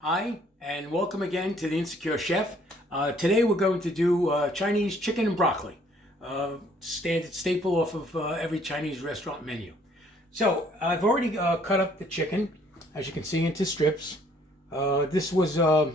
Hi, and welcome again to the Insecure Chef. Today we're going to do Chinese chicken and broccoli, standard staple off of every Chinese restaurant menu. So I've already cut up the chicken, as you can see, into strips. This was a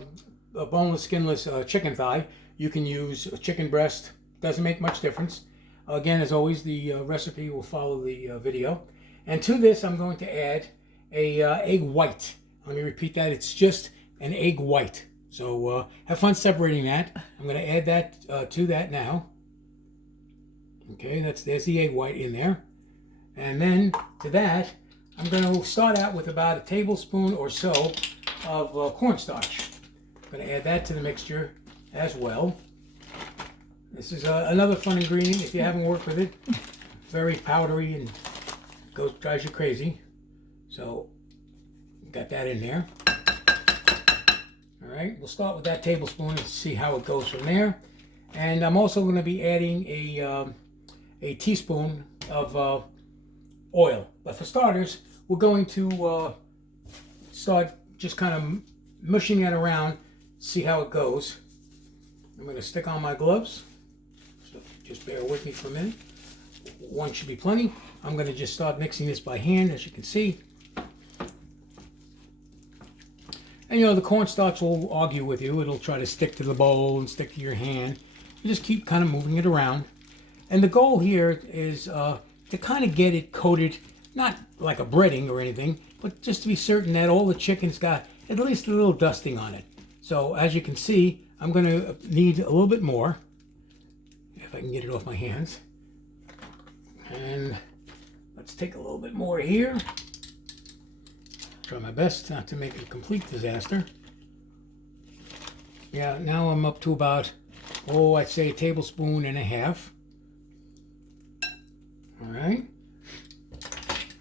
boneless, skinless chicken thigh. You can use a chicken breast, doesn't make much difference. Again, as always, the recipe will follow the video. And to this, I'm going to add a egg white. Let me repeat that. It's just an egg white. So have fun separating that. I'm going to add that to that now. Okay, there's the egg white in there. And then to that, I'm going to start out with about a tablespoon or so of cornstarch. I'm going to add that to the mixture as well. This is another fun ingredient if you haven't worked with it. Very powdery and drives you crazy. So got that in there. All right, we'll start with that tablespoon and see how it goes from there. And I'm also going to be adding a teaspoon of oil. But for starters, we're going to start just kind of mushing that around, see how it goes. I'm going to stick on my gloves, so just bear with me for a minute. One should be plenty. I'm going to just start mixing this by hand, as you can see. And you know, the cornstarch will argue with you. It'll try to stick to the bowl and stick to your hand. You just keep kind of moving it around. And the goal here is to kind of get it coated, not like a breading or anything, but just to be certain that all the chicken's got at least a little dusting on it. So as you can see, I'm going to need a little bit more, if I can get it off my hands. And let's take a little bit more here. Try my best not to make it a complete disaster. Yeah, now I'm up to about, I'd say a tablespoon and a half. All right.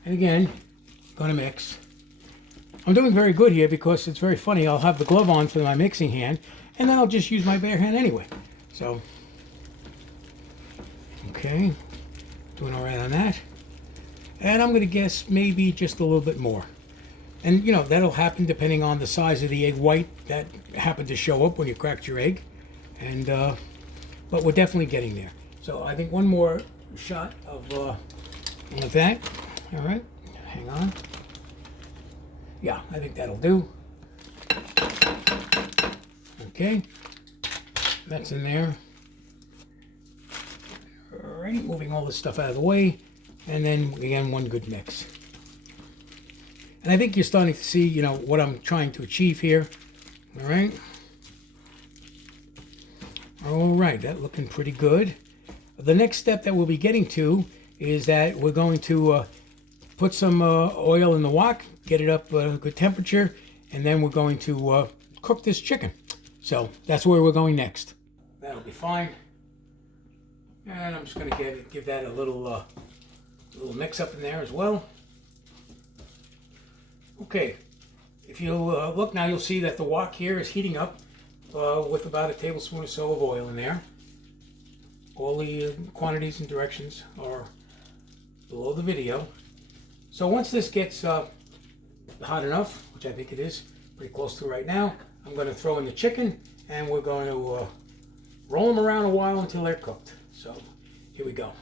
And again, gonna mix. I'm doing very good here because it's very funny. I'll have the glove on for my mixing hand, and then I'll just use my bare hand anyway. So, okay, doing all right on that. And I'm gonna guess maybe just a little bit more. And you know, that'll happen depending on the size of the egg white that happened to show up when you cracked your egg. And but we're definitely getting there. So I think one more shot of that. All right, hang on. Yeah, I think that'll do. Okay, that's in there. All right, moving all this stuff out of the way. And then again, one good mix. And I think you're starting to see, you know, what I'm trying to achieve here. All right. All right, that's looking pretty good. The next step that we'll be getting to is that we're going to put some oil in the wok, get it up at a good temperature, and then we're going to cook this chicken. So that's where we're going next. That'll be fine. And I'm just going to give that a little mix up in there as well. Okay, if you look now, you'll see that the wok here is heating up with about a tablespoon or so of oil in there. All the quantities and directions are below the video. So once this gets hot enough, which I think it is pretty close to right now, I'm going to throw in the chicken and we're going to roll them around a while until they're cooked. So here we go.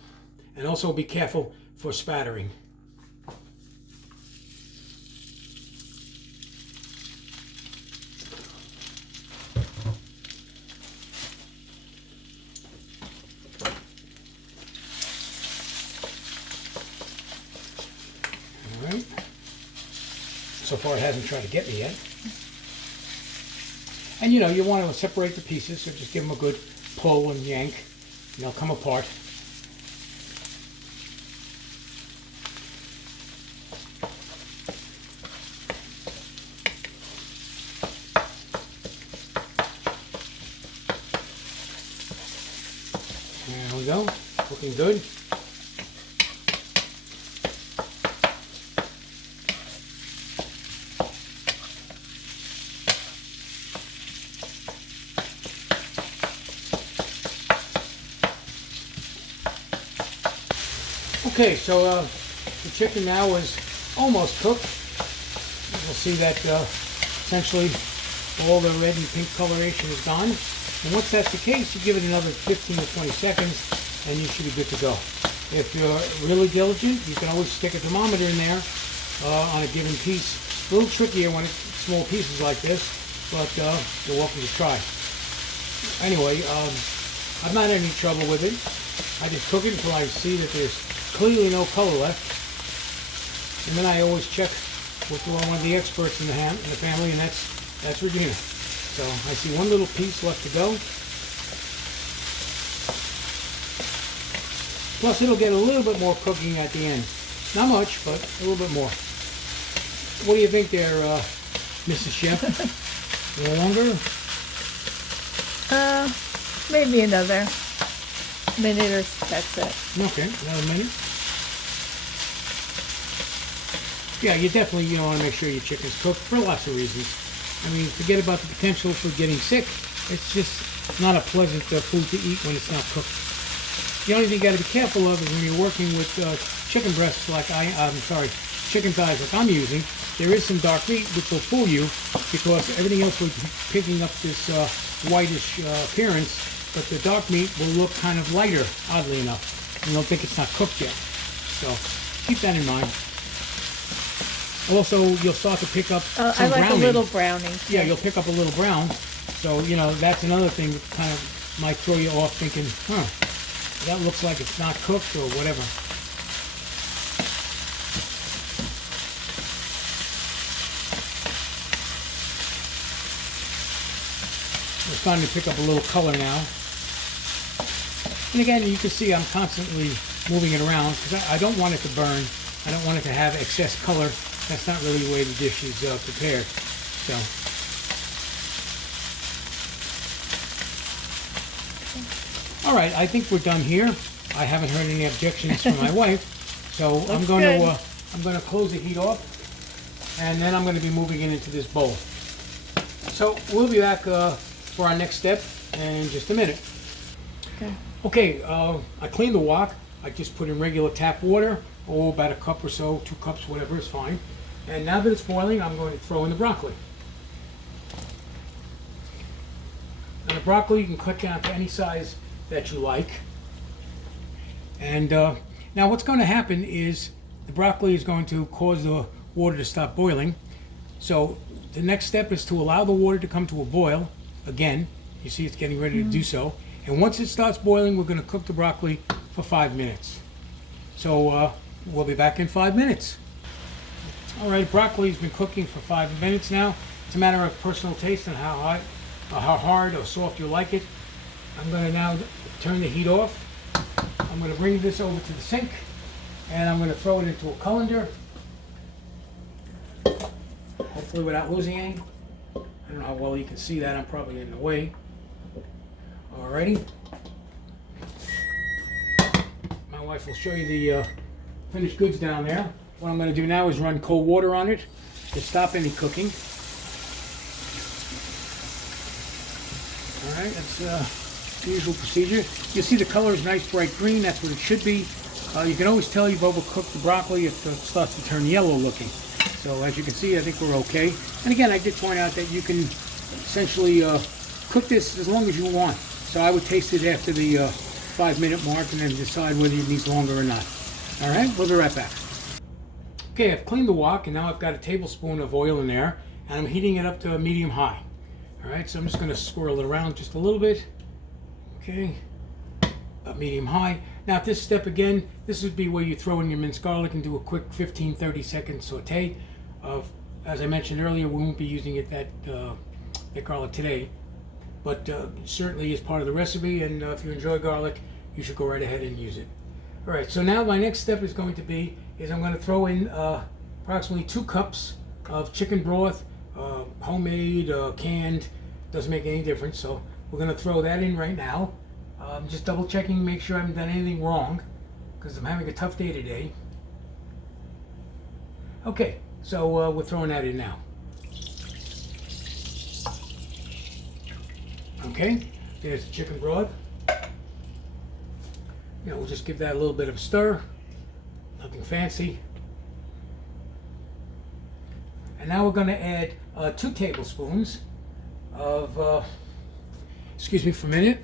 And also be careful for spattering. So far it hasn't tried to get me yet. And you know, you want to separate the pieces, so just give them a good pull and yank, and they'll come apart. There we go, looking good. Okay, so the chicken now is almost cooked. You'll see that essentially all the red and pink coloration is gone. And once that's the case, you give it another 15 to 20 seconds and you should be good to go. If you're really diligent, you can always stick a thermometer in there on a given piece. A little trickier when it's small pieces like this, but you're welcome to try. Anyway, I've not had any trouble with it. I just cook it until I see that there's clearly no color left. And then I always check with one of the experts in the family, and that's Regina. So I see one little piece left to go. Plus it'll get a little bit more cooking at the end. Not much, but a little bit more. What do you think there, Mrs. Chef? A little longer? Maybe another minute or so, that's it. Okay, another minute. Yeah, you definitely want to make sure your chicken's cooked for lots of reasons. I mean, forget about the potential for getting sick. It's just not a pleasant food to eat when it's not cooked. The only thing you got to be careful of is when you're working with chicken breasts like chicken thighs like I'm using, there is some dark meat which will fool you because everything else will be picking up this whitish appearance, but the dark meat will look kind of lighter, oddly enough. And you'll think it's not cooked yet. So keep that in mind. Also, you'll start to pick up some I like browning. a little browning. Yeah, you'll pick up a little brown. So, that's another thing that kind of might throw you off thinking, that looks like it's not cooked or whatever. We're starting to pick up a little color now. And again, you can see I'm constantly moving it around because I don't want it to burn. I don't want it to have excess color. That's not really the way the dish is prepared. So. All right, I think we're done here. I haven't heard any objections from my wife, so I'm going to close the heat off, and then I'm going to be moving it into this bowl. So we'll be back for our next step in just a minute. Okay, I cleaned the wok. I just put in regular tap water, about a cup or so, 2 cups, whatever is fine. And now that it's boiling, I'm going to throw in the broccoli. And the broccoli you can cut down to any size that you like. And now what's going to happen is the broccoli is going to cause the water to stop boiling. So the next step is to allow the water to come to a boil. Again, you see it's getting ready to do so. And once it starts boiling, we're going to cook the broccoli for 5 minutes. So we'll be back in 5 minutes. All right, broccoli's been cooking for 5 minutes now. It's a matter of personal taste and how hard or soft you like it. I'm going to now turn the heat off. I'm going to bring this over to the sink, and I'm going to throw it into a colander. Hopefully without losing any. I don't know how well you can see that. I'm probably in the way. Alrighty. My wife will show you the finished goods down there. What I'm going to do now is run cold water on it to stop any cooking. All right, that's the usual procedure. You see the color is nice bright green. That's what it should be. You can always tell you've overcooked the broccoli if it starts to turn yellow looking. So as you can see, I think we're okay. And again, I did point out that you can essentially cook this as long as you want. So I would taste it after the 5-minute mark and then decide whether it needs longer or not. All right, we'll be right back. Okay, I've cleaned the wok and now I've got a tablespoon of oil in there and I'm heating it up to medium-high. All right, so I'm just going to swirl it around just a little bit. Okay, about medium-high. Now at this step again, this would be where you throw in your minced garlic and do a quick 15-30 second saute. As I mentioned earlier, we won't be using it that garlic today, but certainly is part of the recipe, and if you enjoy garlic, you should go right ahead and use it. All right, so now my next step is going to be, I'm going to throw in approximately 2 cups of chicken broth, homemade, canned, doesn't make any difference, so we're going to throw that in right now. Just double checking, make sure I haven't done anything wrong, because I'm having a tough day today. Okay, so we're throwing that in now. Okay, there's the chicken broth. We'll just give that a little bit of a stir. Nothing fancy. And now we're going to add 2 tablespoons of, excuse me for a minute,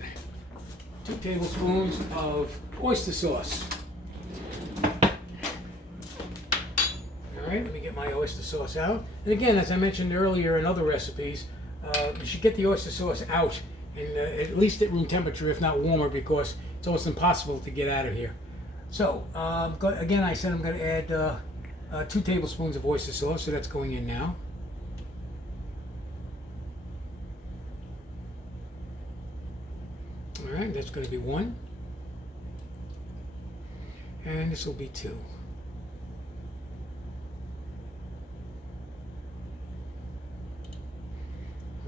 2 tablespoons of oyster sauce. Alright, let me get my oyster sauce out. And again, as I mentioned earlier in other recipes, you should get the oyster sauce out and at least at room temperature, if not warmer, because it's almost impossible to get out of here. So, again, I said I'm going to add 2 tablespoons of oyster sauce, so that's going in now. Alright, that's going to be 1. And this will be 2.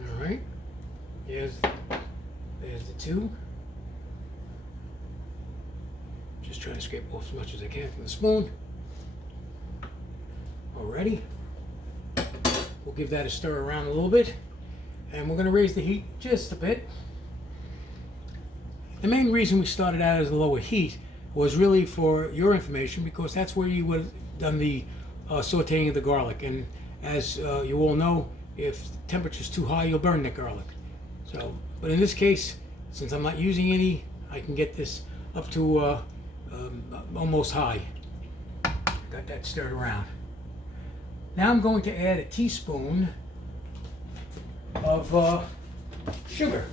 Alright, there's the 2. Just trying to scrape off as much as I can from the spoon. Alrighty. We'll give that a stir around a little bit. And we're going to raise the heat just a bit. The main reason we started out as a lower heat was really for your information, because that's where you would have done the sauteing of the garlic. And as you all know, if the temperature is too high, you'll burn the garlic. So, but in this case, since I'm not using any, I can get this up to almost high. Got that stirred around. Now I'm going to add a teaspoon of sugar.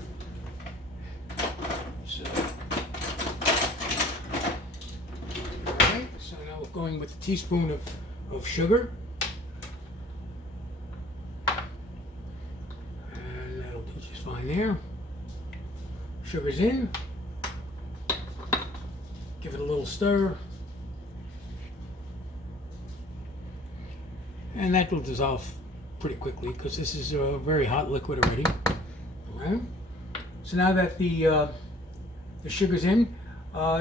So, alright, so now we're going with a teaspoon of sugar. And that'll do just fine there. Sugar's in. Give it a little stir. And that will dissolve pretty quickly because this is a very hot liquid already. Alright. So now that the sugar's in,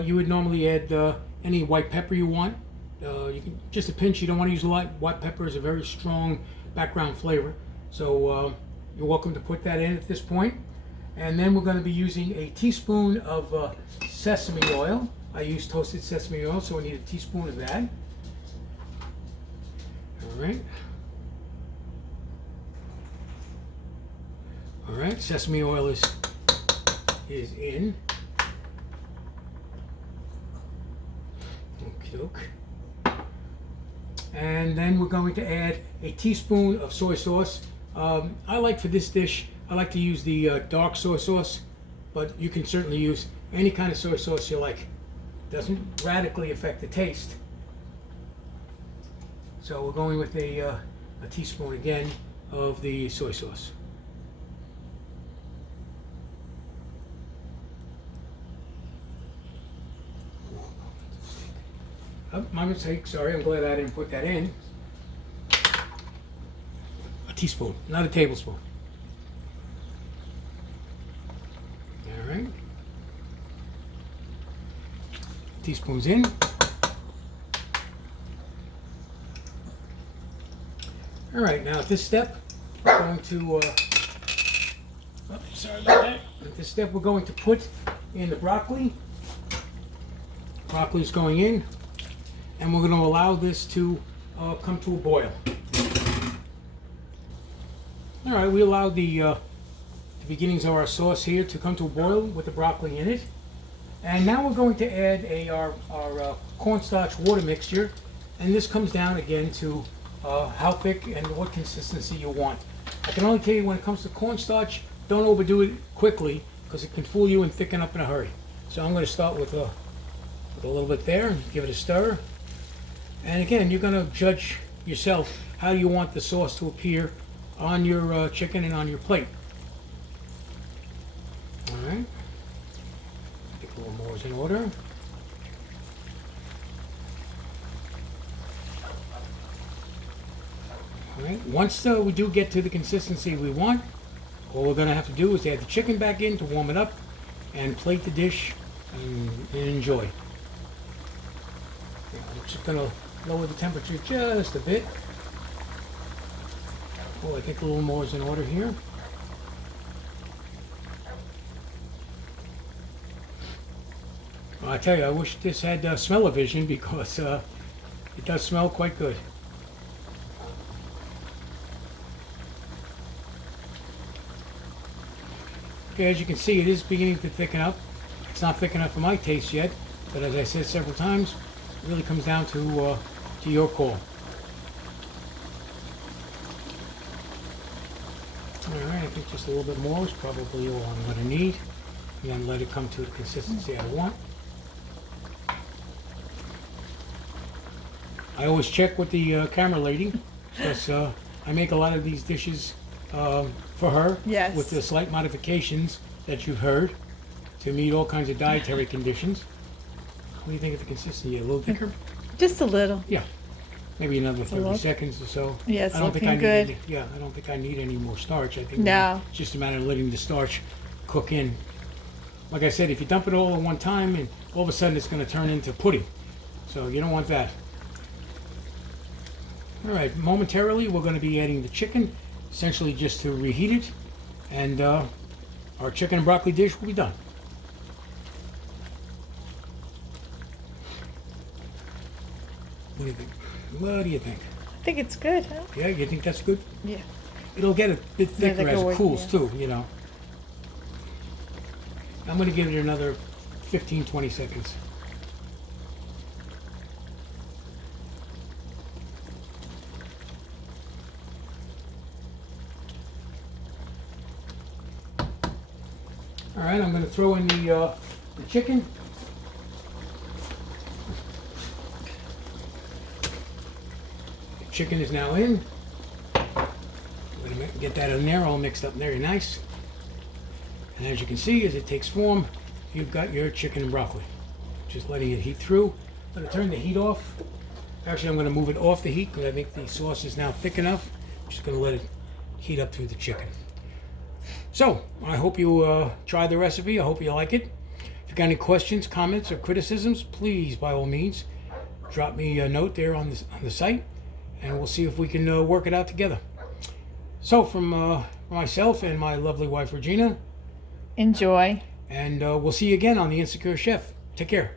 you would normally add any white pepper you want. You can just a pinch. You don't want to use a lot. White pepper is a very strong background flavor. So you're welcome to put that in at this point. And then we're going to be using a teaspoon of sesame oil. I use toasted sesame oil, so we need a teaspoon of that. Alright. Alright, sesame oil is in. Okie doke. And then we're going to add a teaspoon of soy sauce. I like for this dish, I like to use the dark soy sauce, but you can certainly use any kind of soy sauce you like. Doesn't radically affect the taste. So we're going with a teaspoon again of the soy sauce. Oh, my mistake, sorry, I'm glad I didn't put that in. A teaspoon, not a tablespoon. All right. Teaspoons in. All right, now at this step, we're going to, sorry about that. At this step, we're going to put in the broccoli. Broccoli's going in, and we're going to allow this to come to a boil. All right, we allowed the beginnings of our sauce here to come to a boil with the broccoli in it. And now we're going to add our cornstarch water mixture, and this comes down again to how thick and what consistency you want. I can only tell you when it comes to cornstarch, don't overdo it quickly because it can fool you and thicken up in a hurry. So I'm going to start with a little bit there and give it a stir. And again, you're going to judge yourself how you want the sauce to appear on your chicken and on your plate. All right. I think a little more is in order. All right. Once we do get to the consistency we want, all we're going to have to do is add the chicken back in to warm it up and plate the dish and enjoy. I'm just going to lower the temperature just a bit. Oh, I think a little more is in order here. Well, I tell you, I wish this had smell-o-vision because it does smell quite good. Okay, as you can see, it is beginning to thicken up. It's not thick enough for my taste yet, but as I said several times, it really comes down to your call. Alright, I think just a little bit more is probably all I'm going to need. And then let it come to the consistency I want. I always check with the camera lady, because I make a lot of these dishes for her, Yes. with the slight modifications that you've heard to meet all kinds of dietary conditions. What do you think of the consistency? A little thicker? Just a little. Yeah, maybe another 30 look. seconds or so. Yeah, it's I don't think looking I good. need any, I don't think I need any more starch. I think No. it's just a matter of letting the starch cook in. Like I said, if you dump it all at one time, and all of a sudden it's going to turn into pudding, so you don't want that. All right, momentarily we're going to be adding the chicken, essentially just to reheat it, and our chicken and broccoli dish will be done. What do you think? What do you think? I think it's good, huh? Yeah, you think that's good? Yeah. It'll get a bit Yeah, thicker they as go it with- cools yeah. too, you know. I'm going to give it another 15-20 seconds. All right, I'm going to throw in the chicken. The chicken is now in. I'm going to get that in there, all mixed up very nice. And as you can see, as it takes form, you've got your chicken and broccoli. Just letting it heat through. I'm going to turn the heat off. Actually, I'm going to move it off the heat because I think the sauce is now thick enough. I'm just going to let it heat up through the chicken. So, I hope you try the recipe. I hope you like it. If you've got any questions, comments, or criticisms, please, by all means, drop me a note there on the site, and we'll see if we can work it out together. So, from myself and my lovely wife, Regina, Enjoy. and we'll see you again on The Insecure Chef. Take care.